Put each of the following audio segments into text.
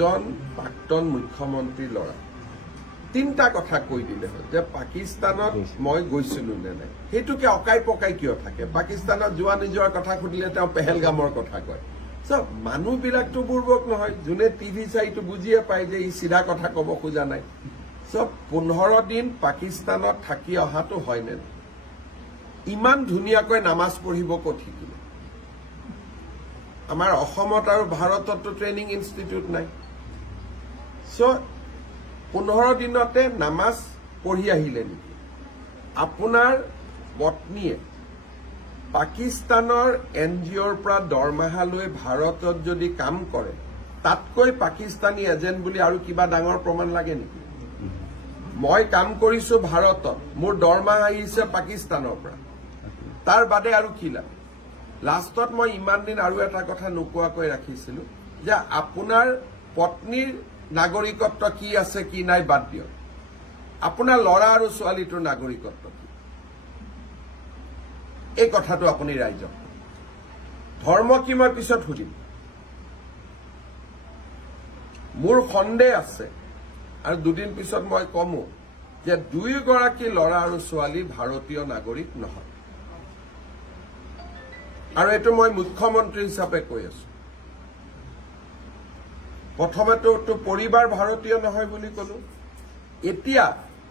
এজন প্ৰাক্তন মুখ্যমন্ত্ৰীৰ ল'ৰা তিনিটা কথা কৈ দিলে হয় যে পাকিস্তানত মই গৈছিলো নে নাই সেইটোকে অকাই পকাই কিয় থাকে পাকিস্তানত যোৱা নিজৰ কথা সুধিলে তেওঁ পেহেলগামৰ কথা কয় সব মানুহবিলাকতো বুৰ্বক নহয় যোনে টিভি চাইটো বুজিয়ে পায় যে ই সিধা কথা ক'ব খোজা নাই সব 15 দিন পাকিস্তানত থাকি অহাটো হয় নে ইমান ধুনীয়াকৈ নামাজ পঢ়িব ক'ত শিকিলে আমাৰ অসমত আৰু ভাৰততো ট্ৰেইনিং ইনষ্টিটিউট নাই সো 15 দিনতে নামাজ পঢ়ি আহিলে নেকি আপোনাৰ পত্নীয়ে পাকিস্তানৰ এনজিঅ'ৰ পৰা দৰমহা লৈ ভাৰতত যদি কাম কৰে তাতকৈ পাকিস্তানী এজেণ্ট বুলি আৰু কিবা ডাঙৰ প্ৰমাণ লাগে নেকি মই কাম কৰিছো ভাৰতত মোৰ দৰমহা আহিছে পাকিস্তানৰ পৰা তাৰ বাদে আৰু কি লাগে লাষ্টত মই ইমান দিন আৰু এটা কথা নোকোৱাকৈ ৰাখিছিলো যে আপোনাৰ পত্নীৰ নাগৰিকত্ব কি আছে কি নাই বাদ দিয়ক আপোনাৰ ল'ৰা আৰু ছোৱালীটোৰ নাগৰিকত্ব কি এই কথাটো আপুনি ৰাইজক ধৰ্ম কি মই পিছত সুধিম মোৰ সন্দেহ আছে আৰু দুদিন পিছত মই কমো যে দুয়োগৰাকী ল'ৰা আৰু ছোৱালী ভাৰতীয় নাগৰিক নহয় আৰু এইটো মই মুখ্যমন্ত্ৰী হিচাপে কৈ আছো প্ৰথমেতো পৰিবাৰ ভাৰতীয় নহয় বুলি কলো এতিয়া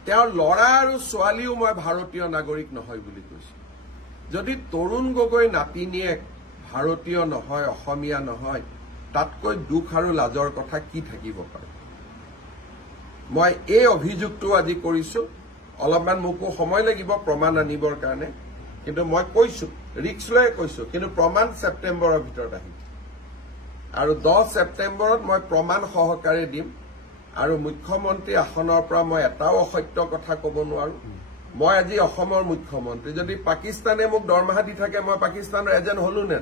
তেওঁৰ ল'ৰা আৰু ছোৱালীও মই ভাৰতীয় নাগৰিক নহয় বুলি কৈছো যদি তৰুণ গগৈ নাতিনিয়েক ভাৰতীয় নহয় অসমীয়া নহয় তাতকৈ দুখ আৰু লাজৰ কথা কি থাকিব পাৰে মই এই অভিযোগটো আজি কৰিছো অলপমান মোকো সময় লাগিব প্ৰমাণ আনিবৰ কাৰণে কিন্তু মই কৈছো ৰিক্স লৈ কৈছো কিন্তু প্ৰমাণ ছেপ্টেম্বৰৰ ভিতৰত আহিব আৰু 10 ছেপ্টেম্বৰত মই প্ৰমাণ সহকাৰে দিম আৰু মুখ্যমন্ত্ৰী আসনৰ পৰা মই এটাও অসত্য কথা ক'ব নোৱাৰো মই আজি অসমৰ মুখ্যমন্ত্ৰী যদি পাকিস্তানে মোক দৰমহা দি থাকে মই পাকিস্তানৰ এজেণ্ট হলো নে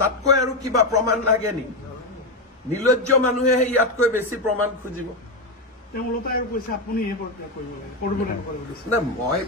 তাতকৈ আৰু কিবা প্ৰমাণ লাগে নেকি নিলজ্জ মানুহে ইয়াতকৈ বেছি প্ৰমাণ খুজিব তেওঁলোকে কৈছে আপুনি কৰিব লাগে না মই